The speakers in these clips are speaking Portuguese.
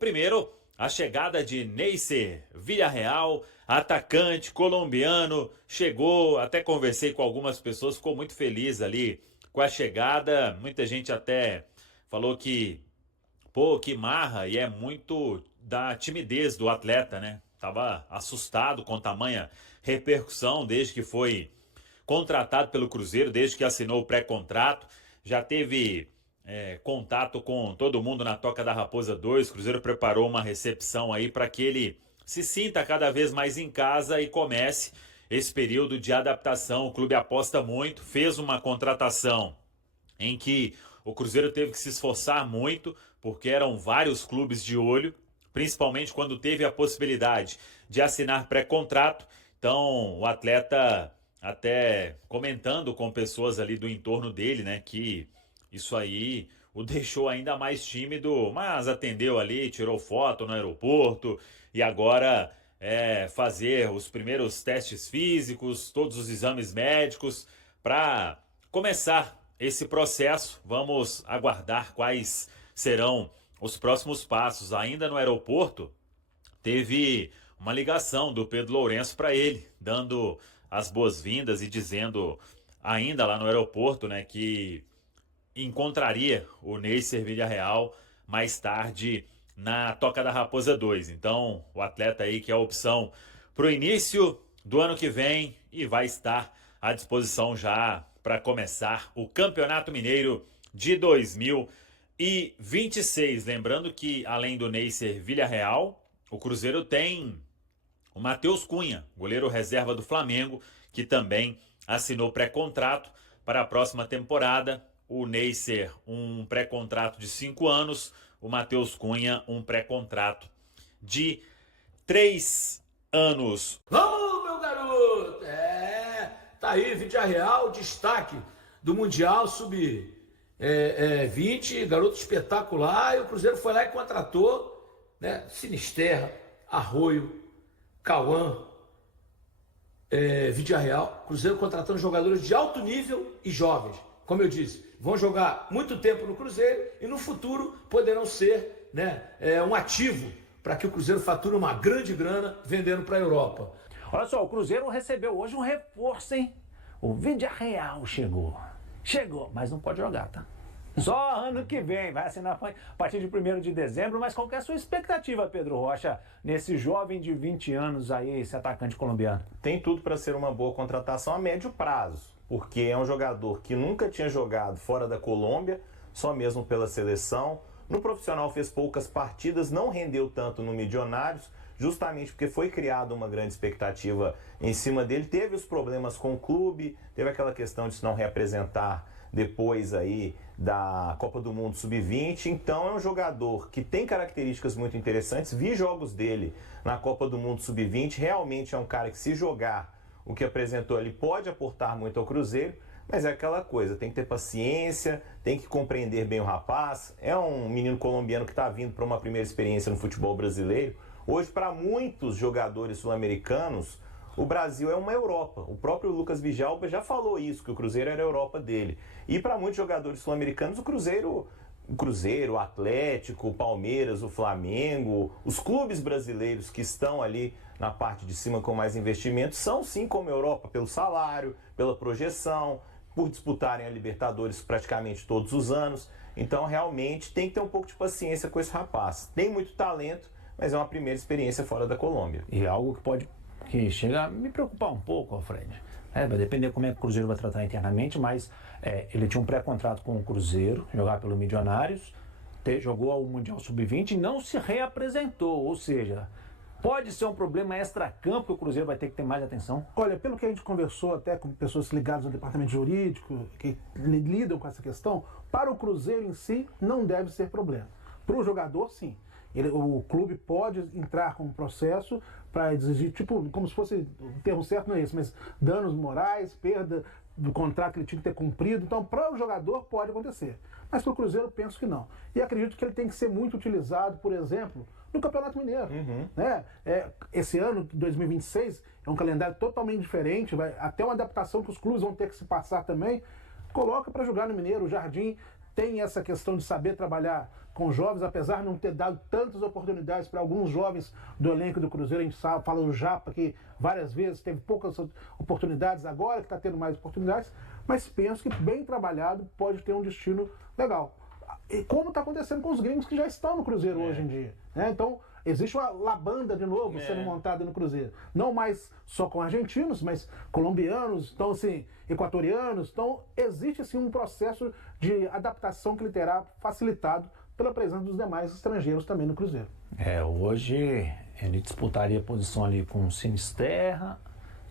Primeiro, a chegada de Neisser Villarreal, atacante colombiano, chegou, até conversei com algumas pessoas, ficou muito feliz ali com a chegada. Muita gente até falou que, pô, que marra, e é muito da timidez do atleta, né? Tava assustado com tamanha repercussão desde que foi contratado pelo Cruzeiro, desde que assinou o pré-contrato. Já teve contato com todo mundo na Toca da Raposa 2. O Cruzeiro preparou uma recepção aí para que ele se sinta cada vez mais em casa e comece esse período de adaptação. O clube aposta muito, fez uma contratação em que o Cruzeiro teve que se esforçar muito, porque eram vários clubes de olho, principalmente quando teve a possibilidade de assinar pré-contrato. Então, o atleta até comentando com pessoas ali do entorno dele, né, que isso aí o deixou ainda mais tímido, mas atendeu ali, tirou foto no aeroporto e agora fazer os primeiros testes físicos, todos os exames médicos para começar esse processo. Vamos aguardar quais serão os próximos passos. Ainda no aeroporto, teve uma ligação do Pedro Lourenço para ele, dando as boas-vindas e dizendo, ainda lá no aeroporto, né, que encontraria o Neisser Villarreal mais tarde na Toca da Raposa 2. Então, o atleta aí que é a opção para o início do ano que vem e vai estar à disposição já para começar o Campeonato Mineiro de 2026. Lembrando que, além do Neisser Villarreal, o Cruzeiro tem o Matheus Cunha, goleiro reserva do Flamengo, que também assinou pré-contrato para a próxima temporada. O Neisser, um pré-contrato de 5 anos. O Matheus Cunha, um pré-contrato de 3 anos. Vamos, meu garoto! Tá aí, Villarreal, destaque do Mundial Sub-20, garoto espetacular. E o Cruzeiro foi lá e contratou, né? Sinisterra, Arroio, Cauã, Villarreal. Cruzeiro contratando jogadores de alto nível e jovens. Como eu disse, vão jogar muito tempo no Cruzeiro e no futuro poderão ser, né, um ativo para que o Cruzeiro fature uma grande grana vendendo para a Europa. Olha só, o Cruzeiro recebeu hoje um reforço, hein? O Villarreal chegou. Chegou, mas não pode jogar, tá? Só ano que vem, vai assinar a partir de 1º de dezembro, mas qual que é a sua expectativa, Pedro Rocha, nesse jovem de 20 anos aí, esse atacante colombiano? Tem tudo para ser uma boa contratação a médio prazo, porque é um jogador que nunca tinha jogado fora da Colômbia, só mesmo pela seleção. No profissional fez poucas partidas, não rendeu tanto no Milionários, justamente porque foi criada uma grande expectativa em cima dele. Teve os problemas com o clube, teve aquela questão de se não representar depois aí da Copa do Mundo Sub-20. Então é um jogador que tem características muito interessantes. Vi jogos dele na Copa do Mundo Sub-20, realmente é um cara que, se jogar o que apresentou, ele pode aportar muito ao Cruzeiro, mas é aquela coisa, tem que ter paciência, tem que compreender bem o rapaz. É um menino colombiano que está vindo para uma primeira experiência no futebol brasileiro. Hoje, para muitos jogadores sul-americanos, o Brasil é uma Europa. O próprio Lucas Villalba já falou isso, que o Cruzeiro era a Europa dele. E para muitos jogadores sul-americanos, o Cruzeiro, o Atlético, o Palmeiras, o Flamengo, os clubes brasileiros que estão ali na parte de cima com mais investimentos, são sim como a Europa, pelo salário, pela projeção, por disputarem a Libertadores praticamente todos os anos. Então realmente tem que ter um pouco de paciência com esse rapaz. Tem muito talento, mas é uma primeira experiência fora da Colômbia. E algo que chega a me preocupar um pouco, Alfred. Vai depender como é que o Cruzeiro vai tratar internamente, mas ele tinha um pré-contrato com o Cruzeiro, jogar pelo Milionários, jogou o Mundial Sub-20 e não se reapresentou, ou seja, pode ser um problema extra-campo que o Cruzeiro vai ter que ter mais atenção? Olha, pelo que a gente conversou até com pessoas ligadas ao departamento jurídico, que lidam com essa questão, para o Cruzeiro em si não deve ser problema. Para o jogador, sim. O clube pode entrar com um processo para exigir, tipo, como se fosse, o termo certo não é esse, mas danos morais, perda do contrato que ele tinha que ter cumprido. Então, para o jogador pode acontecer. Mas para o Cruzeiro, eu penso que não. E acredito que ele tem que ser muito utilizado, por exemplo, no Campeonato Mineiro. Né? Esse ano, 2026, é um calendário totalmente diferente, até uma adaptação que os clubes vão ter que se passar também. Coloca para jogar no Mineiro. O Jardim tem essa questão de saber trabalhar com jovens, apesar de não ter dado tantas oportunidades para alguns jovens do elenco do Cruzeiro. A gente fala do Japa, que várias vezes teve poucas oportunidades, agora que está tendo mais oportunidades, mas penso que bem trabalhado pode ter um destino legal. E como está acontecendo com os gringos que já estão no Cruzeiro hoje em dia, né? Então, existe uma labanda de novo sendo montada no Cruzeiro. Não mais só com argentinos, mas colombianos, então, assim, equatorianos. Então, existe assim, um processo de adaptação que ele terá facilitado pela presença dos demais estrangeiros também no Cruzeiro. Hoje ele disputaria a posição ali com o Sinisterra,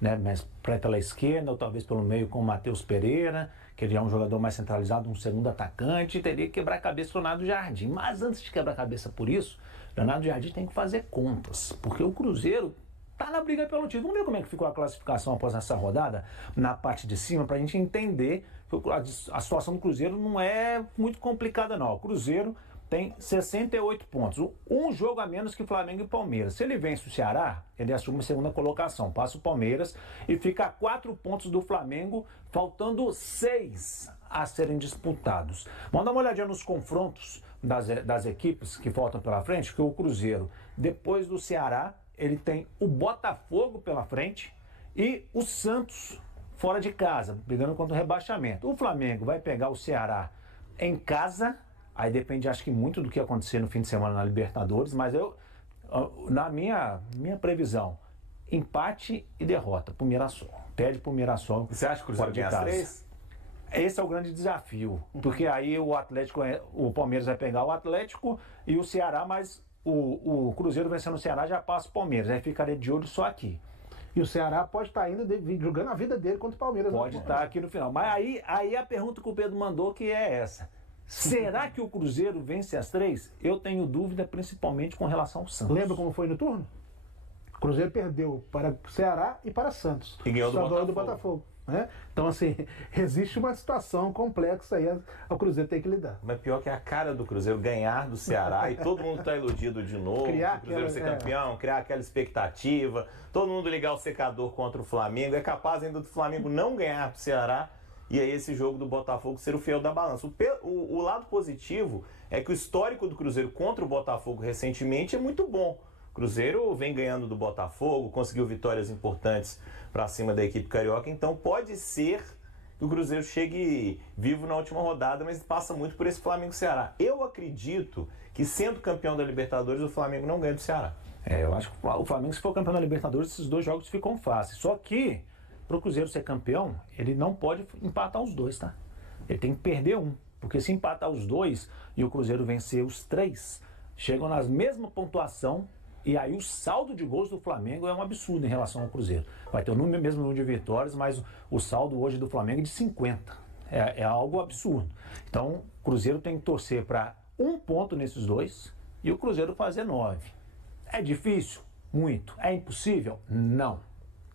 né, mas pela esquerda, ou talvez pelo meio com o Matheus Pereira, que ele é um jogador mais centralizado, um segundo atacante, e teria que quebrar a cabeça do Leonardo Jardim. Mas antes de quebrar a cabeça por isso, Leonardo Jardim tem que fazer contas, porque o Cruzeiro está na briga pelo título. Vamos ver como é que ficou a classificação após essa rodada, na parte de cima, para a gente entender que a situação do Cruzeiro não é muito complicada não. O Cruzeiro tem 68 pontos, um jogo a menos que Flamengo e Palmeiras. Se ele vence o Ceará, ele assume a segunda colocação, passa o Palmeiras e fica a 4 pontos do Flamengo, faltando 6 a serem disputados. Vamos dar uma olhadinha nos confrontos das equipes que faltam pela frente, que o Cruzeiro, depois do Ceará, ele tem o Botafogo pela frente e o Santos fora de casa, brigando contra o rebaixamento. O Flamengo vai pegar o Ceará em casa. Aí depende, acho que muito do que acontecer no fim de semana na Libertadores, mas na minha previsão, empate e derrota pro Mirassol. Perde pro Mirassol. Você acha que o Cruzeiro ganha as 3? Esse é o grande desafio, porque aí o Palmeiras vai pegar o Atlético e o Ceará, mas o Cruzeiro vencendo o Ceará já passa o Palmeiras, aí ficaria de olho só aqui. E o Ceará pode estar ainda jogando a vida dele contra o Palmeiras. Pode estar aqui no final. Mas aí a pergunta que o Pedro mandou que é essa. Será que o Cruzeiro vence as 3? Eu tenho dúvida, principalmente com relação ao Santos. Lembra como foi no turno? O Cruzeiro perdeu para o Ceará e para Santos. E ganhou do Botafogo. Né? Então, assim, existe uma situação complexa aí o Cruzeiro tem que lidar. Mas pior que é a cara do Cruzeiro ganhar do Ceará e todo mundo tá iludido de novo. O Cruzeiro ser campeão, criar aquela expectativa, todo mundo ligar o secador contra o Flamengo. É capaz ainda do Flamengo não ganhar do Ceará. E aí esse jogo do Botafogo ser o fiel da balança. O lado positivo é que o histórico do Cruzeiro contra o Botafogo recentemente é muito bom. O Cruzeiro vem ganhando do Botafogo, conseguiu vitórias importantes para cima da equipe carioca, então pode ser que o Cruzeiro chegue vivo na última rodada, mas passa muito por esse Flamengo-Ceará. Eu acredito que, sendo campeão da Libertadores, o Flamengo não ganha do Ceará. Eu acho que o Flamengo, se for campeão da Libertadores, esses 2 jogos ficam fáceis. Só que para o Cruzeiro ser campeão, ele não pode empatar os 2, tá? Ele tem que perder um, porque se empatar os 2 e o Cruzeiro vencer os 3, chegam na mesma pontuação e aí o saldo de gols do Flamengo é um absurdo em relação ao Cruzeiro. Vai ter o mesmo número de vitórias, mas o saldo hoje do Flamengo é de 50. É algo absurdo. Então, o Cruzeiro tem que torcer para 1 ponto nesses 2 e o Cruzeiro fazer 9. É difícil? Muito. É impossível? Não.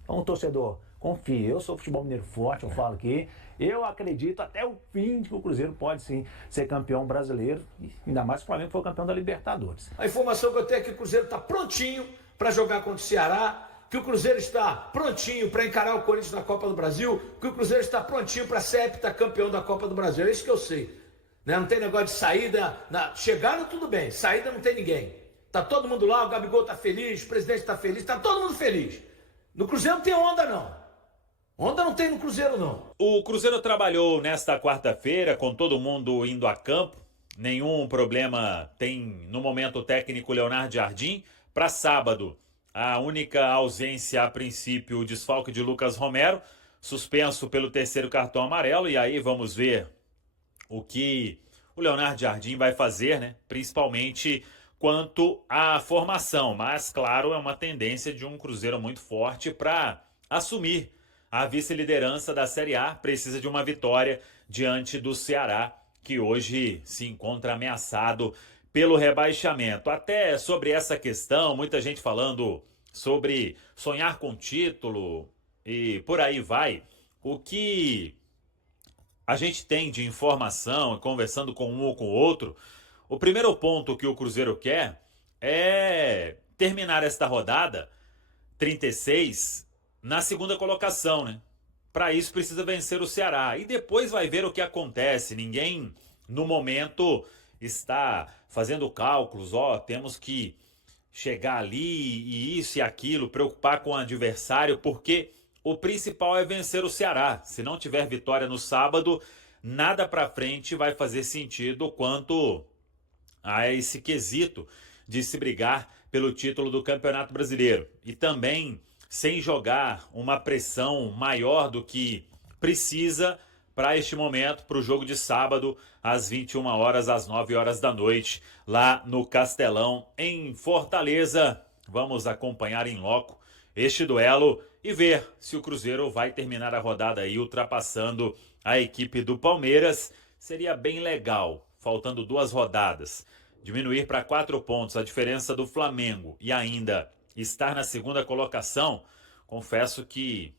Então, torcedor, confie, eu sou futebol mineiro forte, eu falo que eu acredito até o fim de que o Cruzeiro pode sim ser campeão brasileiro, ainda mais se o Flamengo for campeão da Libertadores. A informação que eu tenho é que o Cruzeiro está prontinho para jogar contra o Ceará, que o Cruzeiro está prontinho para encarar o Corinthians na Copa do Brasil, que o Cruzeiro está prontinho para ser heptacampeão da Copa do Brasil. É isso que eu sei. Né? Não tem negócio de saída, chegaram tudo bem, saída não tem ninguém. Tá todo mundo lá, o Gabigol tá feliz, o presidente tá feliz, tá todo mundo feliz. No Cruzeiro não tem onda não. Onda não tem no Cruzeiro, não. O Cruzeiro trabalhou nesta quarta-feira com todo mundo indo a campo. Nenhum problema tem no momento técnico Leonardo Jardim. Para sábado, a única ausência a princípio, o desfalque de Lucas Romero, suspenso pelo 3º cartão amarelo. E aí vamos ver o que o Leonardo Jardim vai fazer, né? Principalmente quanto à formação. Mas, claro, é uma tendência de um Cruzeiro muito forte para assumir a vice-liderança da Série A. Precisa de uma vitória diante do Ceará, que hoje se encontra ameaçado pelo rebaixamento. Até sobre essa questão, muita gente falando sobre sonhar com título e por aí vai. O que a gente tem de informação, conversando com um ou com o outro, o primeiro ponto que o Cruzeiro quer é terminar esta rodada 36 na segunda colocação, né? Para isso precisa vencer o Ceará. E depois vai ver o que acontece. Ninguém, no momento, está fazendo cálculos, temos que chegar ali e isso e aquilo, preocupar com o adversário, porque o principal é vencer o Ceará. Se não tiver vitória no sábado, nada para frente vai fazer sentido quanto a esse quesito de se brigar pelo título do Campeonato Brasileiro. E também sem jogar uma pressão maior do que precisa para este momento, para o jogo de sábado, às 21 horas, às 9 horas da noite, lá no Castelão, em Fortaleza. Vamos acompanhar em loco este duelo e ver se o Cruzeiro vai terminar a rodada aí ultrapassando a equipe do Palmeiras. Seria bem legal, faltando 2 rodadas, diminuir para 4 pontos a diferença do Flamengo e ainda estar na segunda colocação. Confesso que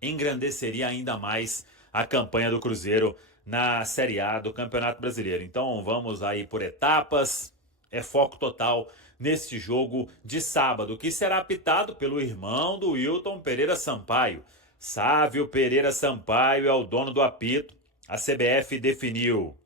engrandeceria ainda mais a campanha do Cruzeiro na Série A do Campeonato Brasileiro. Então vamos aí por etapas, é foco total neste jogo de sábado, que será apitado pelo irmão do Wilton Pereira Sampaio. Sávio Pereira Sampaio é o dono do apito. A CBF definiu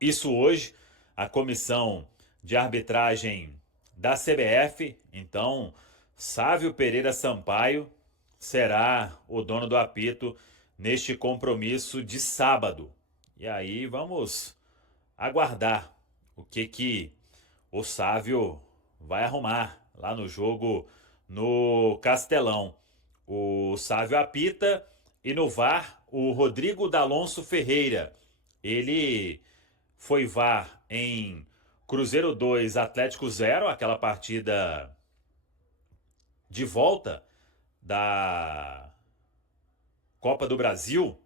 isso hoje, a comissão de arbitragem da CBF. Então, Sávio Pereira Sampaio será o dono do apito neste compromisso de sábado. E aí vamos aguardar o que o Sávio vai arrumar lá no jogo no Castelão. O Sávio apita e no VAR o Rodrigo D'Alonso Ferreira. Ele foi VAR em Cruzeiro 2, Atlético 0, aquela partida de volta da Copa do Brasil,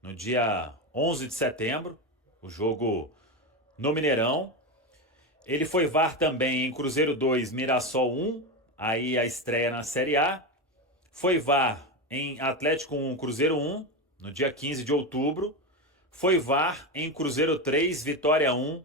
no dia 11 de setembro, o jogo no Mineirão. Ele foi VAR também em Cruzeiro 2, Mirassol 1, aí a estreia na Série A. Foi VAR em Atlético 1, Cruzeiro 1, no dia 15 de outubro. Foi VAR em Cruzeiro 3, Vitória 1,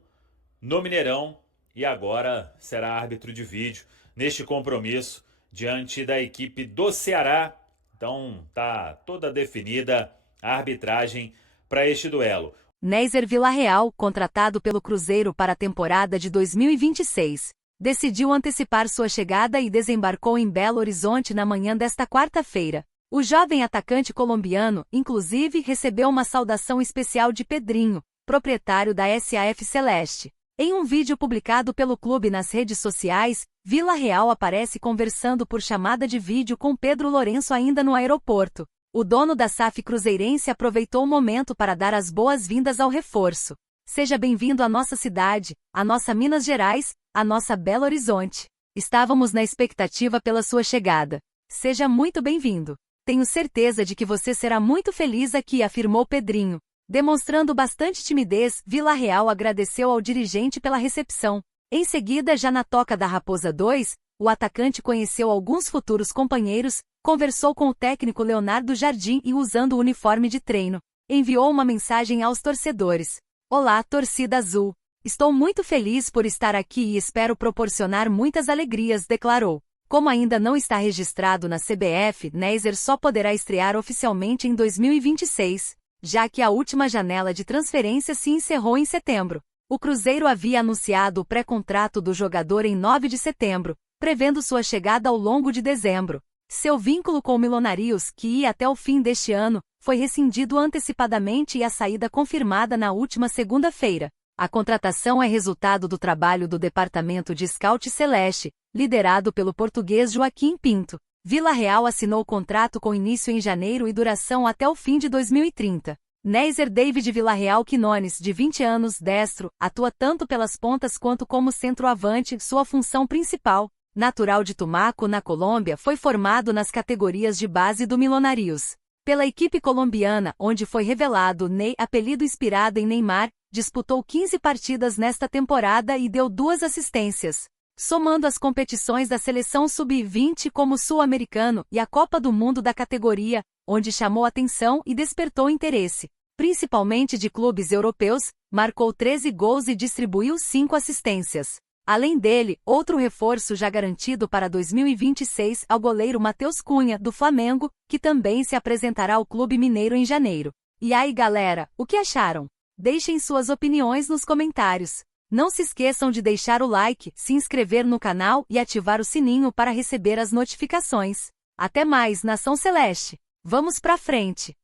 no Mineirão. E agora será árbitro de vídeo neste compromisso diante da equipe do Ceará. Então tá toda definida a arbitragem para este duelo. Néiser Villarreal, contratado pelo Cruzeiro para a temporada de 2026, decidiu antecipar sua chegada e desembarcou em Belo Horizonte na manhã desta quarta-feira. O jovem atacante colombiano, inclusive, recebeu uma saudação especial de Pedrinho, proprietário da SAF Celeste. Em um vídeo publicado pelo clube nas redes sociais, Villarreal aparece conversando por chamada de vídeo com Pedro Lourenço ainda no aeroporto. O dono da SAF cruzeirense aproveitou o momento para dar as boas-vindas ao reforço. Seja bem-vindo à nossa cidade, à nossa Minas Gerais, à nossa Belo Horizonte. Estávamos na expectativa pela sua chegada. Seja muito bem-vindo. Tenho certeza de que você será muito feliz aqui, afirmou Pedrinho. Demonstrando bastante timidez, Villarreal agradeceu ao dirigente pela recepção. Em seguida, já na Toca da Raposa 2, o atacante conheceu alguns futuros companheiros, conversou com o técnico Leonardo Jardim e, usando o uniforme de treino, enviou uma mensagem aos torcedores. Olá, torcida azul. Estou muito feliz por estar aqui e espero proporcionar muitas alegrias, declarou. Como ainda não está registrado na CBF, Néiser só poderá estrear oficialmente em 2026. Já que a última janela de transferência se encerrou em setembro. O Cruzeiro havia anunciado o pré-contrato do jogador em 9 de setembro, prevendo sua chegada ao longo de dezembro. Seu vínculo com o Milionários, que ia até o fim deste ano, foi rescindido antecipadamente e a saída confirmada na última segunda-feira. A contratação é resultado do trabalho do Departamento de Scout Celeste, liderado pelo português Joaquim Pinto. Villarreal assinou o contrato com início em janeiro e duração até o fim de 2030. Néiser David Villarreal Quinones, de 20 anos, destro, atua tanto pelas pontas quanto como centroavante. Sua função principal, natural de Tumaco, na Colômbia, foi formado nas categorias de base do Milionários. Pela equipe colombiana, onde foi revelado Ney, apelido inspirado em Neymar, disputou 15 partidas nesta temporada e deu 2 assistências. Somando as competições da seleção sub-20 como Sul-Americano e a Copa do Mundo da categoria, onde chamou atenção e despertou interesse, principalmente de clubes europeus, marcou 13 gols e distribuiu 5 assistências. Além dele, outro reforço já garantido para 2026 ao goleiro Matheus Cunha, do Flamengo, que também se apresentará ao Clube Mineiro em janeiro. E aí, galera, o que acharam? Deixem suas opiniões nos comentários. Não se esqueçam de deixar o like, se inscrever no canal e ativar o sininho para receber as notificações. Até mais, Nação Celeste! Vamos pra frente!